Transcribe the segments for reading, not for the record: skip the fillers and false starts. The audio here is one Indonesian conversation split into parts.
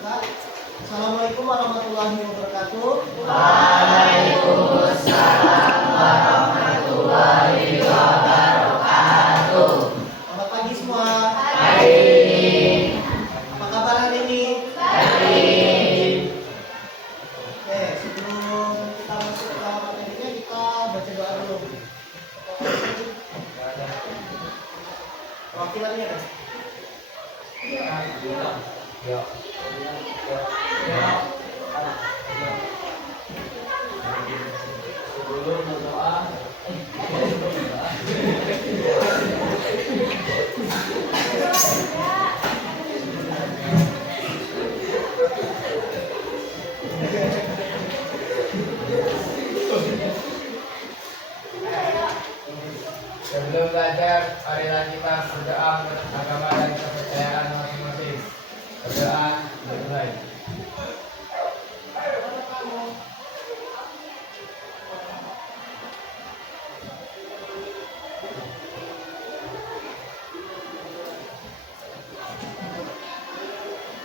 Kak. Assalamualaikum warahmatullahi wabarakatuh. Waalaikumsalam warahmatullahi wabarakatuh. Selamat pagi semua. Baik. Apa kabar hari ini? Baik. Oke, sebelum kita masuk ke materinya, kita baca doa dulu. Wakilannya kan? Sebelum berdoa, sebelum belajar, marilah kita berdoa menurut agama dan kepercayaan masing-masing. Berdoa dimulai.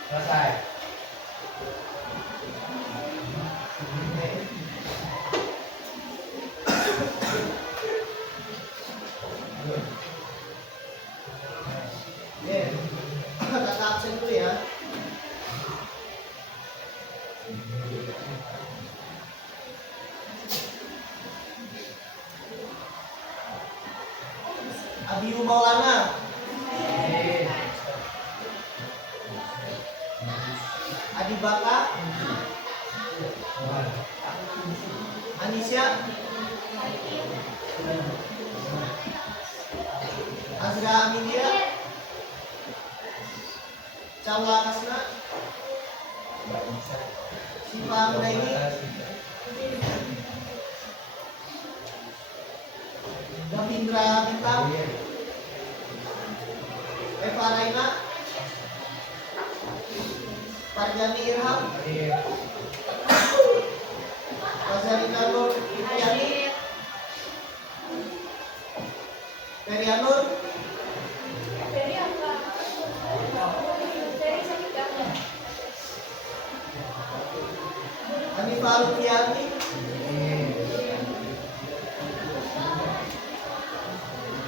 Selesai. Oke, kakak absen dulu ya. Abiu Maulana, Adi Baka, Anisya, Azra Aminia, Cawa Kasna, Siva Mudaini, Gavindra Bintang, Eva Raina, Parjani Irham, Razalina Nur Ibriyani, Perianur, Hanifah Rufiani,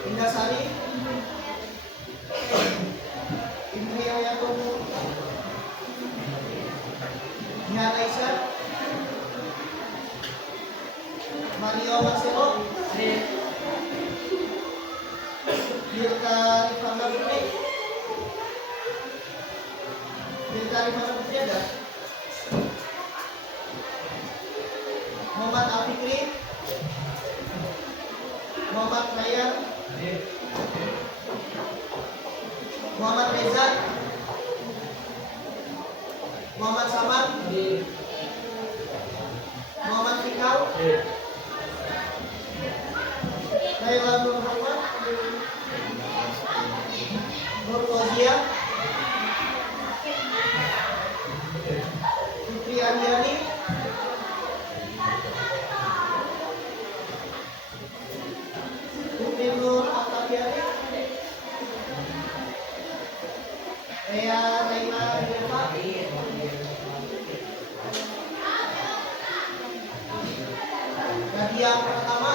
Indah Sari, Indri Ayatul, Nihan Aisyah, Mario Marcelo, Dirta Rifana Putri, Dirta Rifana Putri ada? Muhammad Afikri, Muhammad Ryan, Muhammad Reza, Muhammad Saman, Muhammad Fikau, Laila Nur Muhammad, Nur Fauzia, Putri Andiani, Putri Nur Octaviani, Rea Raina Deva, Nadia Pratama,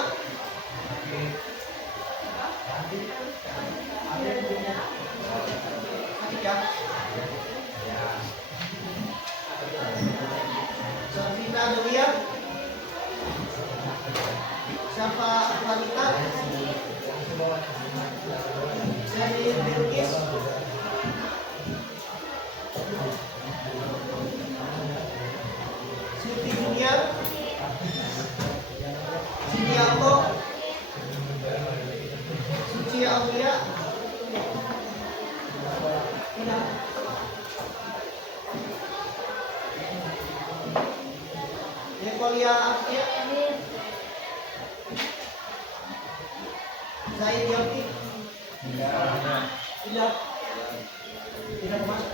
Atika, Safina Dewia, Syafa Wanita, Seri Bilkis, Siti Junior, Siti Alto, Suci Aulia, Yekolia Afia, Zaid Yogi, tidak masuk.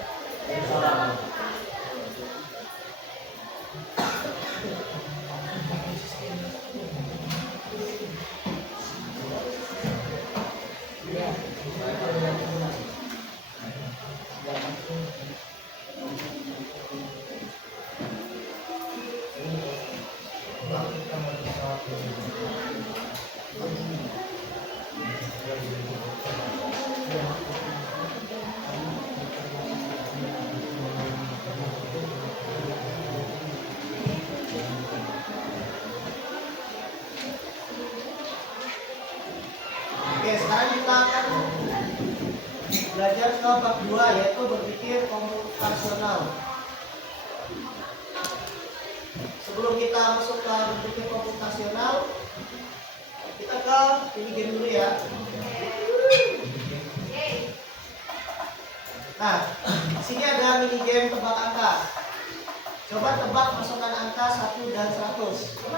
ke bab 2 yaitu berpikir komputasional. Sebelum kita masuk ke berpikir komputasional, kita ke mini game dulu ya. Nah, di sini ada mini game tebak angka. Coba tebak masukkan angka 1 dan 100. 50.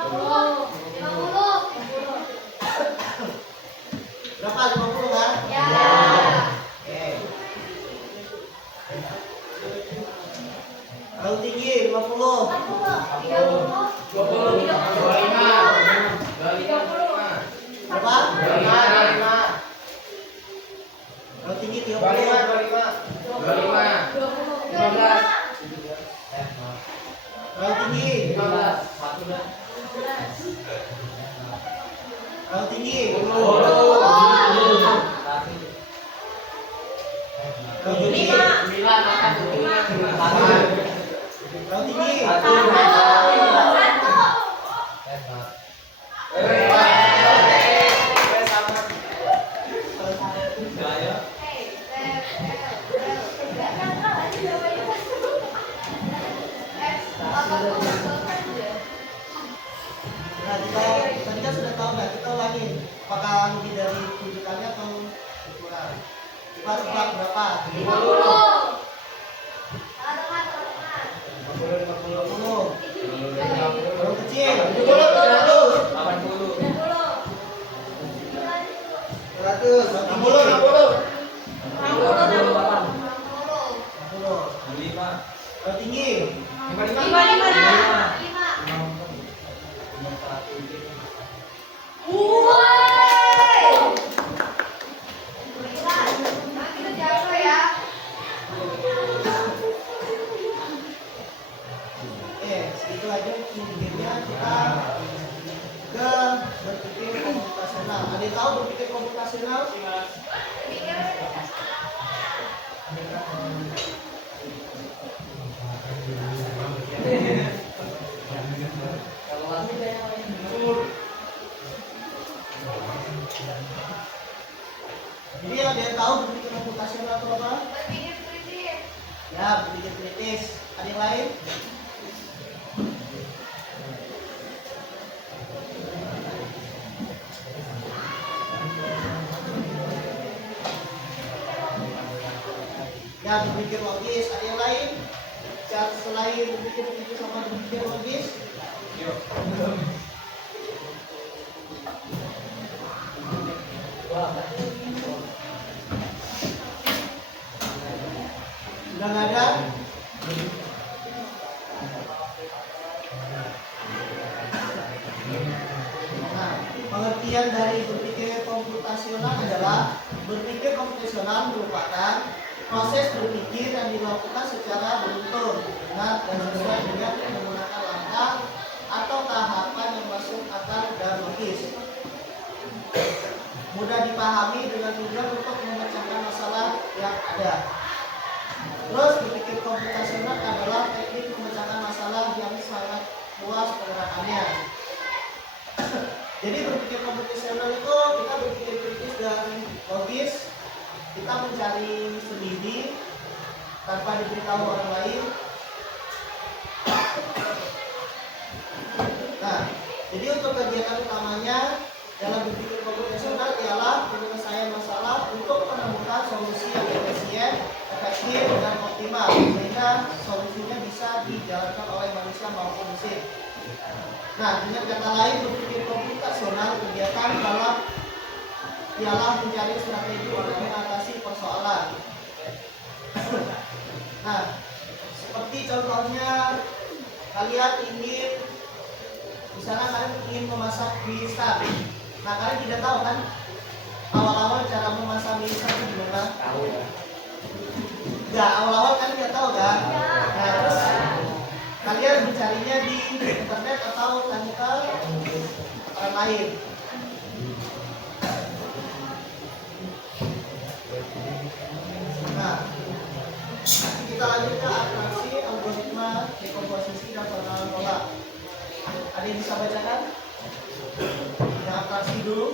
Berapa? 50 kan? Ya. Oke. Kalau tinggi 50. 30. 20, 25, 25. Berapa? 25. Kalau tinggi 30. 25. 15. Kalau tinggi. 15. Kalau tinggi. 10. Kalau tinggi. 9. Kalau tinggi. 1. Nah, kita tadi kan sudah tahu nggak? Kita ulangi. Apakah lebih dari rujukannya atau kurang? Kita tebak berapa? 50. 50. 50. Kalau kecil. 100. 80. 100. 60. Kalau tinggi. 55. Kita jatuh ya. Segitu aja gamenya. Kita ke berpikir komputasional. Ada yang tahu berpikir komputasional? Jadi ada yang tahu berpikir komputasional itu apa? Berpikir kritis. Ya, berpikir kritis. Ada yang lain? Ya, berpikir logis. Ada yang lain? Selain berpikir kritis sama berpikir logis? Sudah nggak ada? Nah, pengertian dari berpikir komputasional adalah berpikir komputasional merupakan proses berpikir yang dilakukan secara beruntun, benar dan sesuai dengan menggunakan langkah atau tahapan yang masuk akal dan logis. Mudah dipahami dengan tujuan untuk memecahkan masalah yang ada. Terus berpikir komputasional adalah teknik memecahkan masalah yang sangat luas penerapannya. Jadi berpikir komputasional itu kita berpikir kritis dan logis, kita mencari sendiri tanpa diberitahu orang lain. Nah, jadi untuk kegiatan utamanya dalam berpikir komputasional ialah penyelesaian masalah untuk menemukan solusi yang efisien, efektif, dan optimal sehingga solusinya bisa dijalankan oleh manusia maupun mesin. Nah, dengan kata lain berpikir komputasional kegiatan dalam ialah mencari strategi untuk mengatasi persoalan. Nah, seperti contohnya kalian ingin misalnya kalian ingin memasak mie instan. Nah, kalian tidak tahu kan awal-awal cara memasak mie instan itu gimana? Tahu ya. Enggak, awal-awal kalian tidak tahu kan? Nah, terus kalian mencarinya di internet atau tanya ke orang lain. Nah, kita lanjut ke abstraksi, algoritma, dekomposisi, dan pengenalan pola. Ada yang bisa bacakan? Yang abstraksi dulu.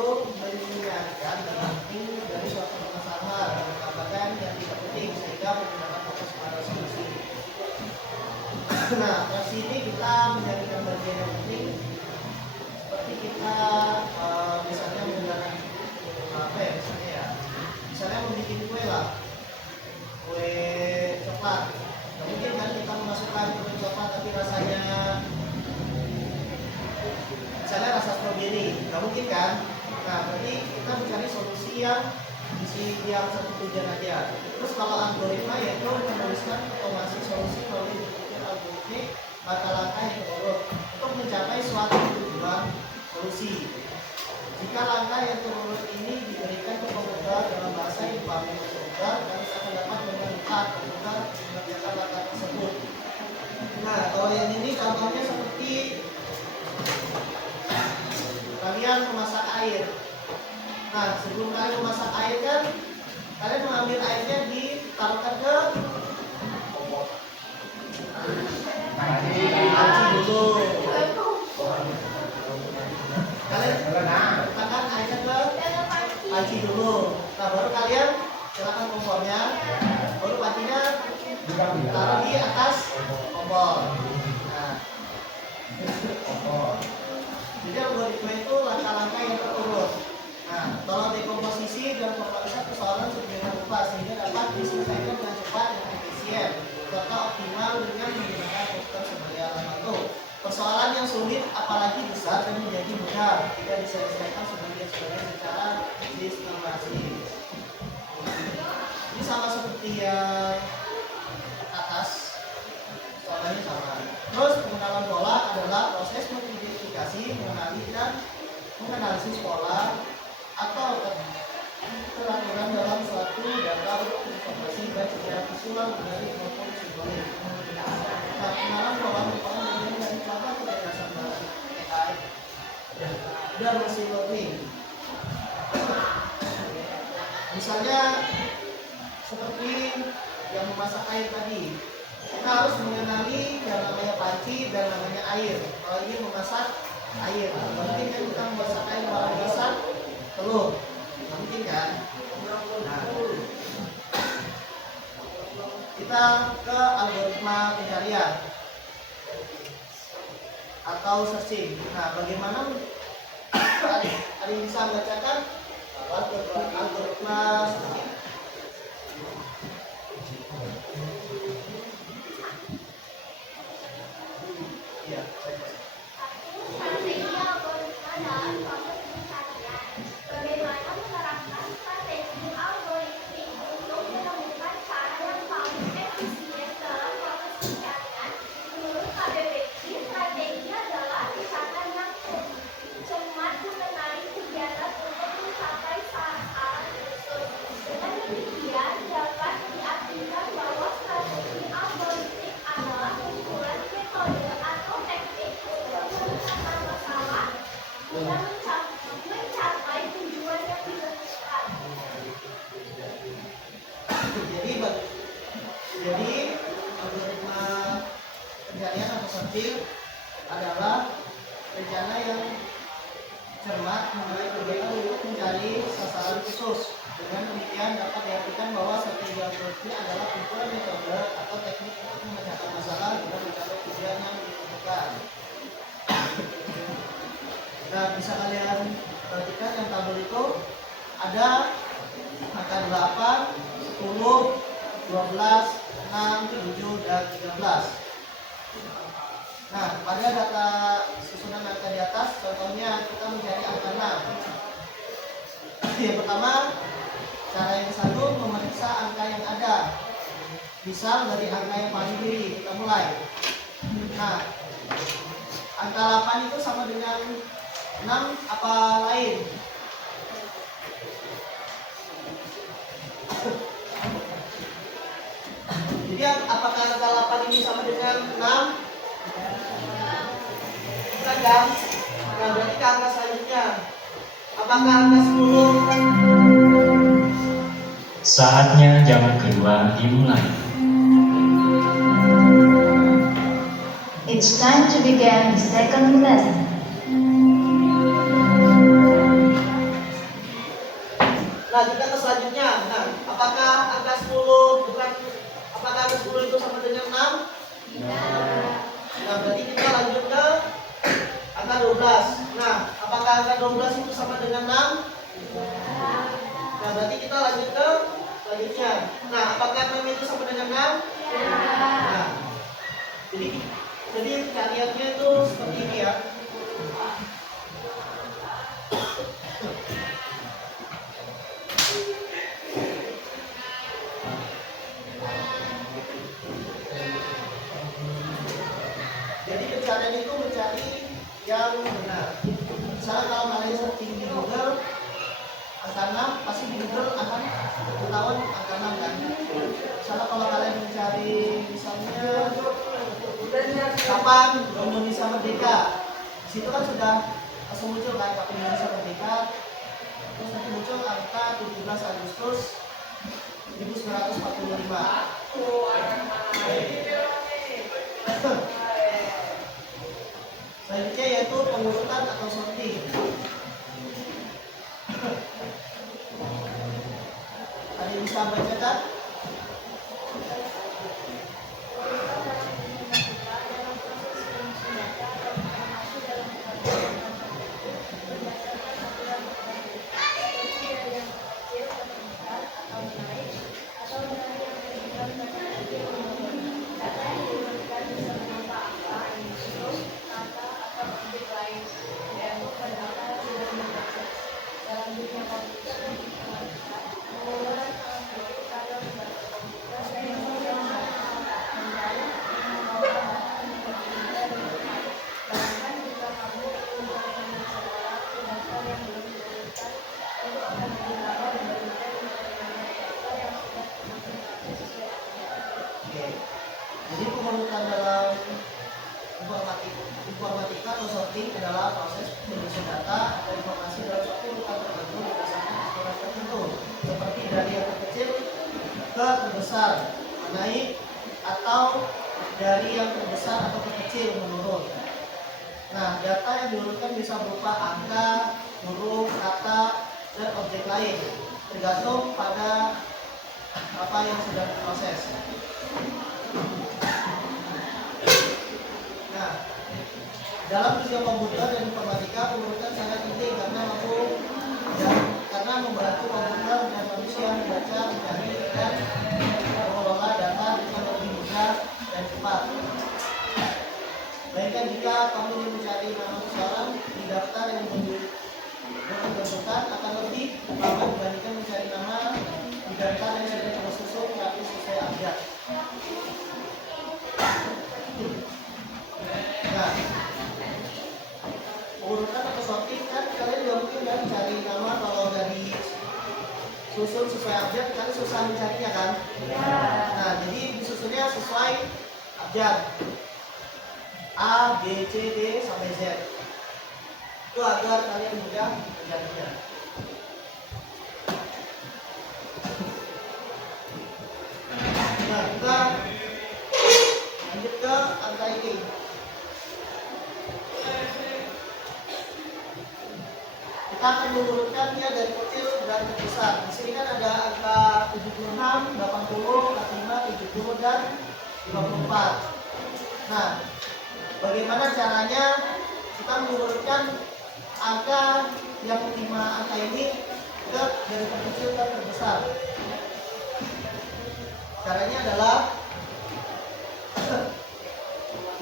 itu meringankan dan penting dari suatu permasalahan dan menambahkan yang tidak penting sehingga menggunakan fokus pada solusi. Nah, fraksi ini kita menjadikan bagian yang penting seperti kita misalnya menggunakan apa ya misalnya membuat kue lah, kue coklat. Nggak mungkin kan kita memasukkan kue coklat tapi rasanya misalnya rasa stroberi, nggak mungkin kan? Nah, berarti kita mencari solusi yang satu tujuan aja. Terus kalau algoritma yaitu menuliskan otomasi solusi melalui berpikir algoritmik langkah-langkah yang terurut untuk mencapai suatu tujuan solusi. Jika langkah yang terurut ini diberikan ke komputer dalam bahasa yang dipahami komputer, kami akan dapat menemukan komputer mengerjakan langkah tersebut. Nah, kalau yang ini contohnya seperti kalian memasak air. Nah, sebelum kalian memasak air kan, kalian mengambil airnya ditaruhkan ke panci dulu. Kalian letakkan airnya ke panci dulu. Nah, baru kalian nyalakan kompornya, baru pancinya taruh di atas kompor. Nah, jadi algoritma itu langkah-langkah yang terurut. Nah, tolong dekomposisi dan formalisasi persoalan sedemikian rupa sehingga dapat diselesaikan dengan cepat dan efisien serta optimal dengan menggunakan komputer sebagai alat bantu. Persoalan yang sulit apalagi besar dan menjadi mudah jika diselesaikan sebagian secara sistematis. Ini sama seperti yang atas, soalnya sama. Terus pengenalan pola adalah proses mengidentifikasi, mengenali dan menganalisis pola atau peraturan dalam suatu data untuk informasi baik secara visual, grafik maupun simbolik. Nah, pengenalan pola merupakan bagian dari contoh kecerdasan AI dan machine learning. Misalnya seperti yang memasak air tadi, kita harus mengenali yang namanya panci dan namanya air. Kalau ini memasak air, mungkin kan kita memasak air baru masak telur, mungkin kan? Nah, kita ke algoritma pencarian atau searching. Nah, bagaimana ada yang bisa membacakan algoritma searching? Iya. Strategi algoritma dalam proses pencarian. Bagaimana menerapkan strategi algoritmik untuk menemukan cara yang paling efisien dalam proses pencarian? Menurut KBBI, strategi adalah tindakan yang cermat mengenali kegiatan untuk mencapai sasaran tersebut. Dengan demikian, dapat diartikan bahwa strategi algoritmik adalah kumpulan metode atau teknik untuk memecahkan masalah guna mencapai tujuan yang ditentukan. Jadi algoritma pencarian atau searching adalah rencana yang cermat mengenai kegiatan untuk mencari sasaran khusus. Dengan demikian dapat diartikan bahwa strategi algoritmik adalah kumpulan metode atau teknik untuk memecahkan masalah guna mencapai tujuan yang ditentukan. Nah, bisa kalian perhatikan yang tabel itu ada angka 8, 10, 12, 6, 7, dan 13. Nah, pada data susunan angka di atas, contohnya kita mencari angka 6. Yang pertama, cara yang satu memeriksa angka yang ada. Misal dari angka yang paling kiri, kita mulai. Nah, angka 8 itu sama dengan 6 apa lain? Jadi apakah angka 8 ini sama dengan 6? Bukan kan? Nah, berarti ke angka selanjutnya. Apakah angka 10? Saatnya jam kedua dimulai. It's time to begin the second lesson. dengan 6? Nah, berarti kita lanjut ke selanjutnya. Nah, apakah 6 itu sama dengan 6? Nah, jadi kaliannya itu seperti ini ya. Jadi pencarian itu mencari yang benar. Misalnya kalau kalian searching di Google angka 6, pasti di Google akan ketahuan angka 6 kan. Misalnya kalau kalian mencari misalnya kapan Indonesia merdeka, di situ kan sudah langsung muncul kan kapan Indonesia merdeka. Terus nanti muncul angka 17 Agustus 1945. Selanjutnya yaitu pengurutan atau sorting. Ada yang bisa baca tak? Jadi pengurutan dalam informatika atau sorting adalah proses penyusunan data atau informasi dalam suatu urutan tertentu berdasarkan ukuran tertentu, seperti dari yang terkecil ke terbesar naik atau dari yang terbesar atau terkecil menurun. Nah, data yang diurutkan bisa berupa angka, huruf, kata, dan objek lain, tergantung pada apa yang sedang diproses. Nah, dalam dunia komputer dan informatika, pengurutan sangat penting karena membantu komputer dan manusia membaca, mencari, dan mengelola data dengan lebih mudah dan cepat. Bayangkan jika kamu ingin mencari nama seseorang di daftar yang menentukan akan lebih lama dibandingkan mencari nama di daftar yang sudah tersusun rapi sesuai abjad. Nah, urutan atau sorting kan kalian juga mungkin kan cari nama kalau dari susun sesuai abjad kan susah mencarinya kan? Nah, jadi disusunnya sesuai abjad A, B, C, D sampai Z. Itu agar kalian mudah mencarinya. Nah, kita lanjut ke angka ini. Kita akan mengurutkannya dari kecil dan ke besar. Di sini kan ada angka 76, 80, 45, 70 dan 54. Nah, bagaimana caranya kita mengurutkan angka yang 5 angka ini dari terkecil ke terbesar? Caranya adalah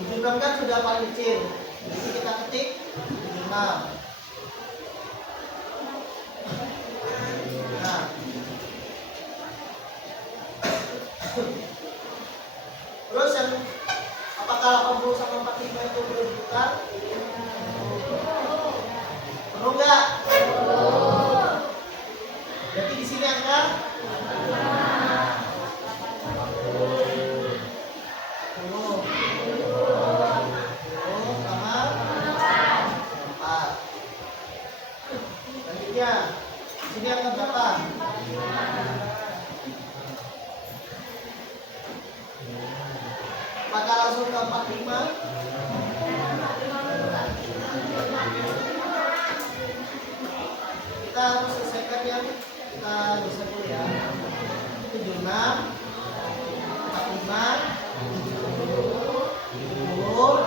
76 kan sudah paling kecil, jadi kita ketik 76. Nah, terus yang apakah 80 sama 45 itu berbukan? Perlu nggak? Jadi di sini angka 10 sama 4. Selanjutnya di sini angka berapa? Apakah langsung ke 45? Kita harus selesaikan yang kita bisa dulu ya. 76, 45, 70, 4.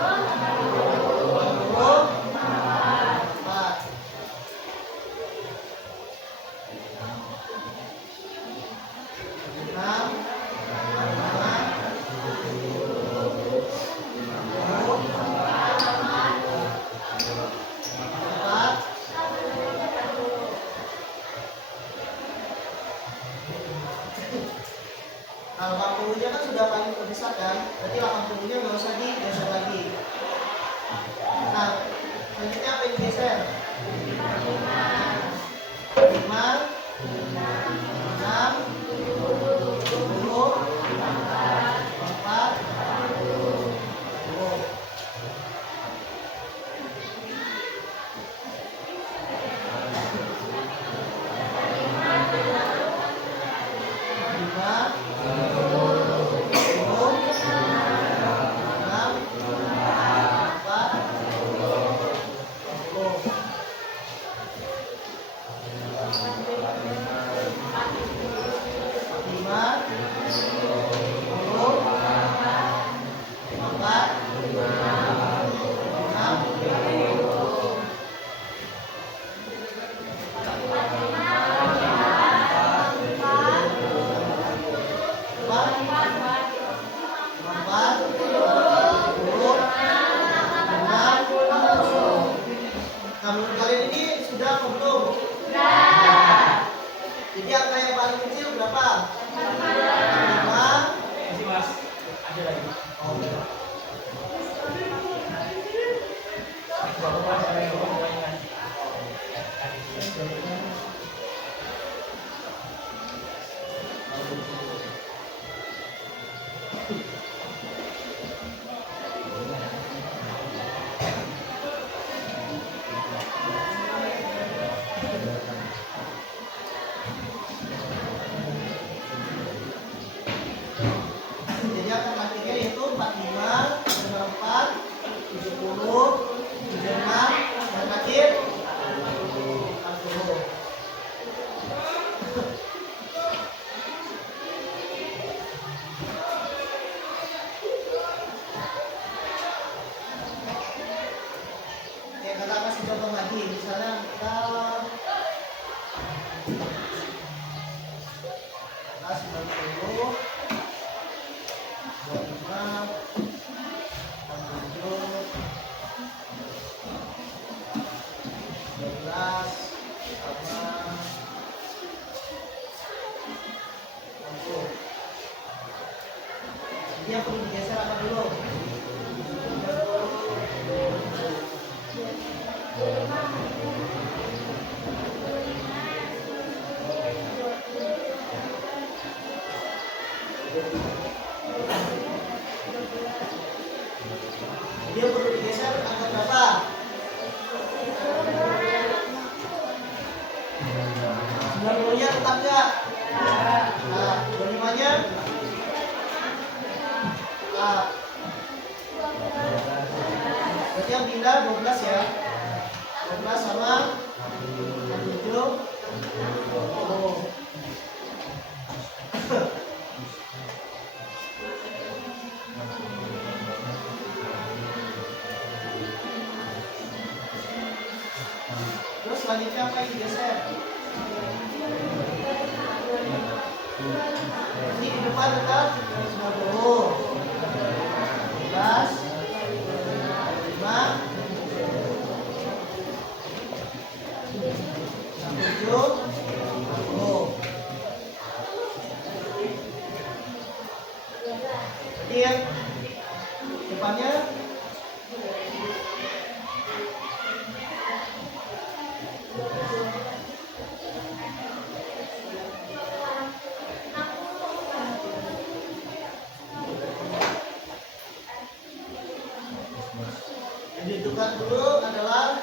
Jadi angka akhirnya yaitu 45, 54, 70, 76, dan akhir 40. Ya, kita kasih contoh lagi. Misalnya kita 90, 25, 67, 12, sama 60. Jadi yang perlu digeser apa dulu? Dia perlu digeser angka berapa? 90-nya tetap nggak? Nah, 25-nya? Tetap. Berarti yang pindah 12 ya? 12 sama 7, 20. Terus selanjutnya apa yang digeser? Ini di depan tetap 90, 12, 5, 7, 20. Jadi yang depannya yang ditentukan dulu adalah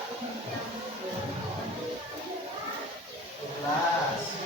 12.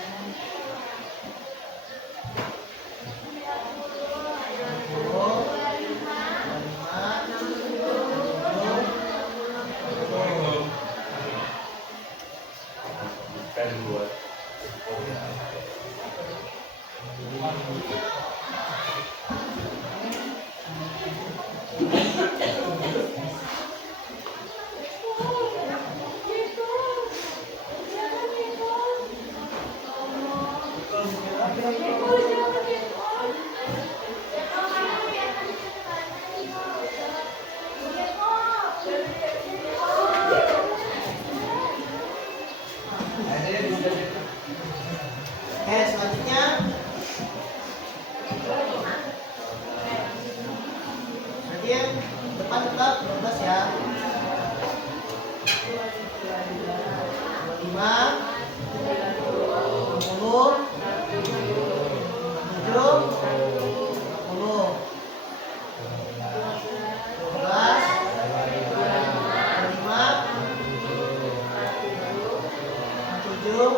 Oke, selanjutnya berarti yang depan tetap 12 ya. 25, 20, 7, 20, 12, 25, 7, 20,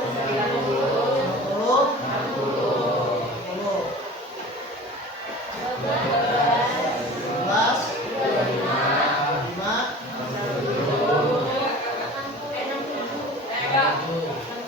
5,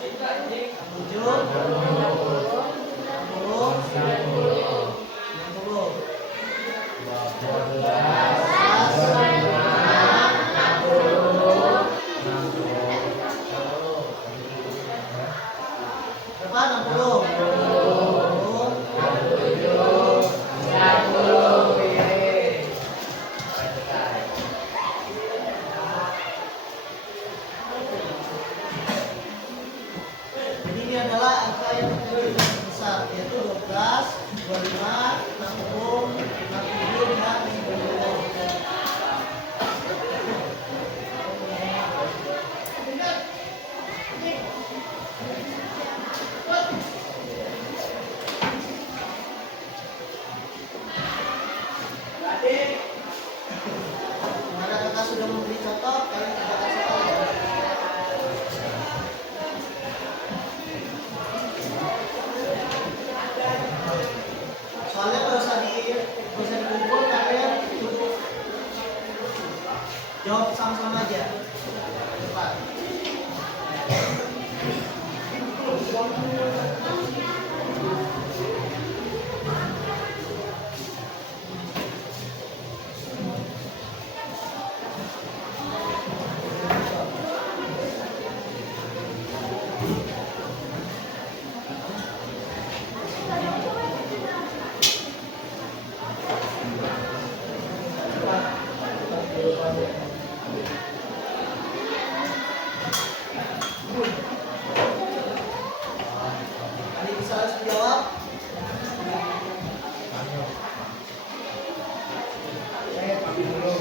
Jawab sama-sama aja. Cepat. Ada bisa langsung jawab? Saya pakai dulu.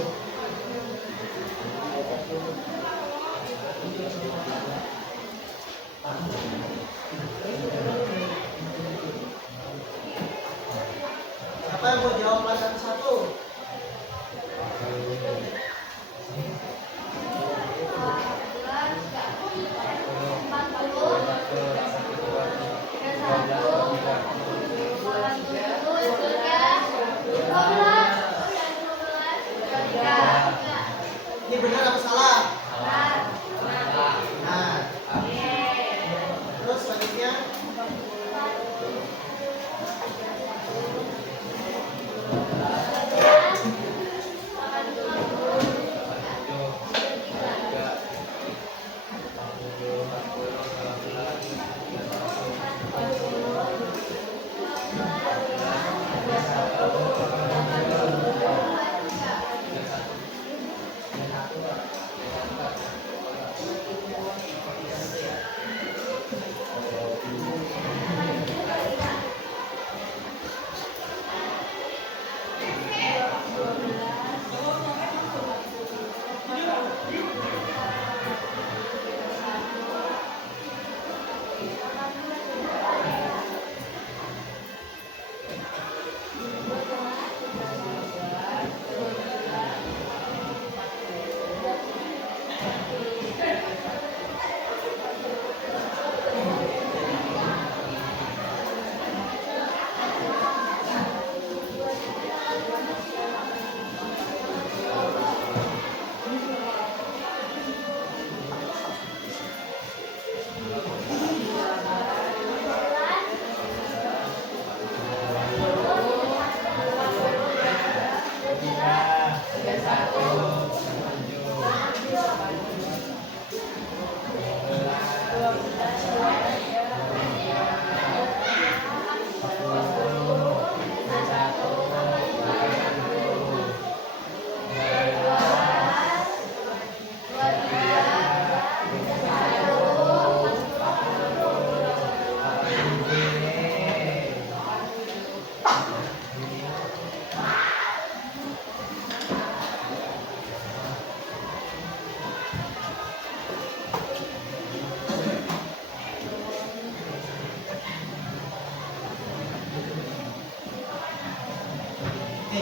Siapa yang mau jawab pelajaran satu? Ini benar apa salah? Nah, terus selanjutnya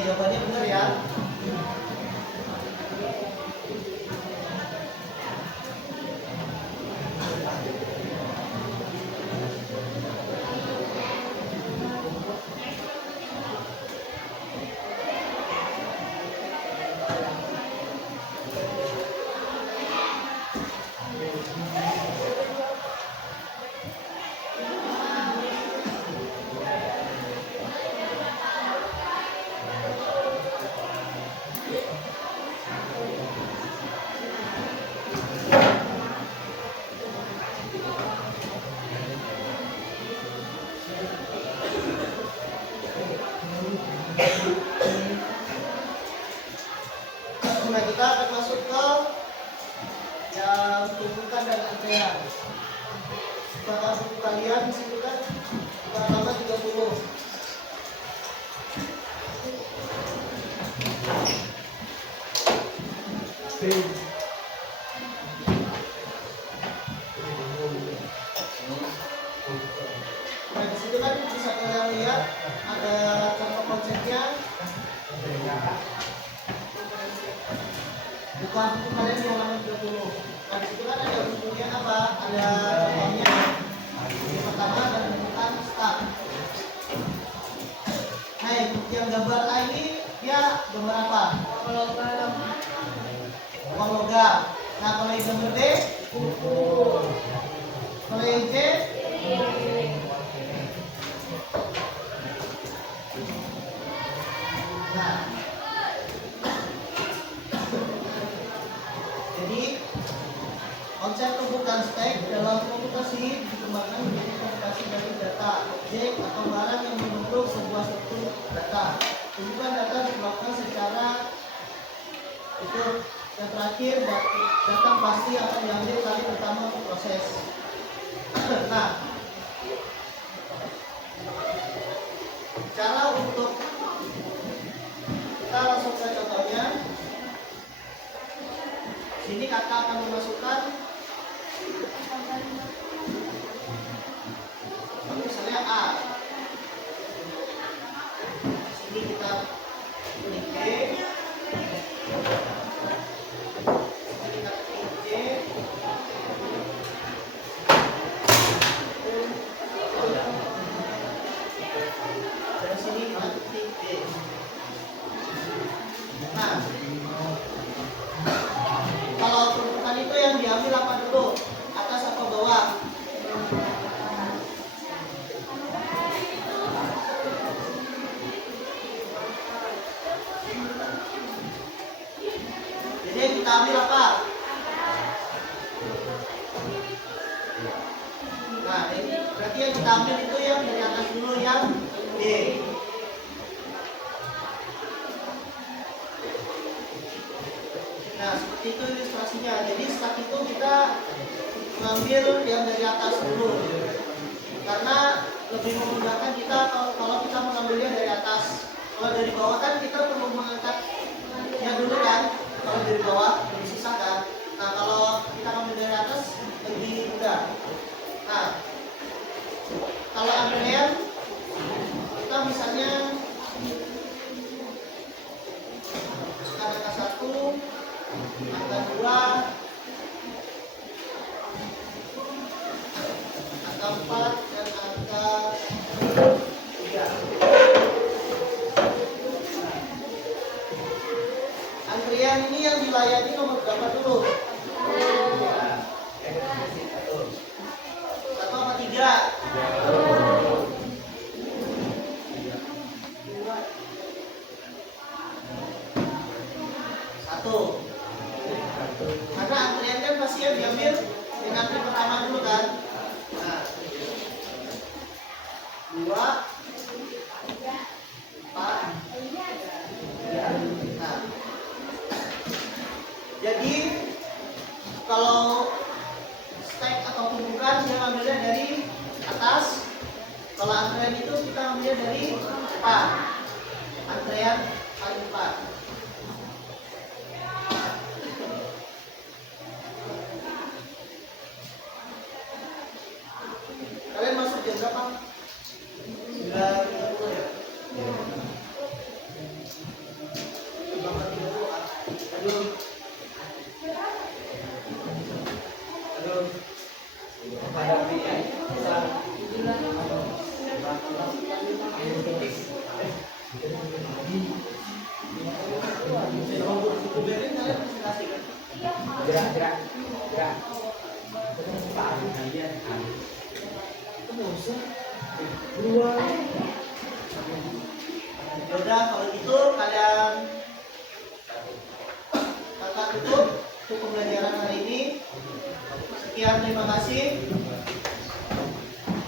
jawabannya benar ya. Nah, kita akan masuk ke yang tuntutan dan antrean. Bakal buku kalian di situ kan pertama 30. Nah, di situ kan bisa kalian lihat ada contoh konsepnya. Bukan buku kalian di halaman 30. Nah, di situ kan ada bukunya apa? Ada contohnya. Yang pertama ada tuntutan start. Nah, yang gambar A ini dia gambar apa? uang logam. Nah, kalau yang gambar B, kalau yang C, nah, jadi konsep tumpukan stek dalam komputasi dikembangkan menjadi komputasi dari data, objek atau barang yang membentuk sebuah struktur data. Tumpukan data dilakukan secara itu yang terakhir data pasti akan diambil kali pertama untuk proses. Nah, cara untuk kita langsung ke contohnya. Sini kakak akan memasukkan misalnya A. Sini kita klik B. Sini kita klik C. Dan sini kita klik D. Nah, kalau tumpukan itu yang diambil apa dulu? Atas atau bawah? Jadi yang kita ambil apa? Nah, ini berarti yang kita ambil itu yang dari atas dulu, yang D. Nah, seperti itu ilustrasinya. Jadi saat itu kita mengambil yang dari atas dulu, karena lebih memudahkan kita kalau kita mengambilnya dari atas. Kalau dari bawah kan kita perlu mengangkatnya dulu kan. Kalau dari bawah lebih susah kan. Nah, kalau kita ambil dari atas lebih mudah. Nah, kalau antrean kita misalnya angka 1, angka 2, angka 4, dan angka 3. Antrian ini yang dilayani nomor berapa dulu? 1 apa 3? 1. Karena antrian kan pasti yang diambil yang antri pertama dulu kan. Nah, 2, 4, 3. Nah, jadi kalau stack atau tumpukan dia ambilnya dari atas. Kalau antrean itu kita ambilnya dari depan. Antrean paling depan. Kalian masuk jam berapa? 9.30 ya? Berapa 30 kan? Aduh. Aduh. Gerak. Yaudah, kalau gitu kalian kakak tutup untuk pembelajaran hari ini. Sekian, terima kasih.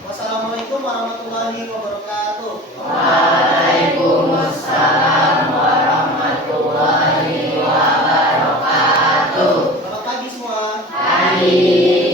Wassalamualaikum warahmatullahi wabarakatuh. Waalaikumsalam warahmatullahi wabarakatuh. Selamat pagi semua. Pagi.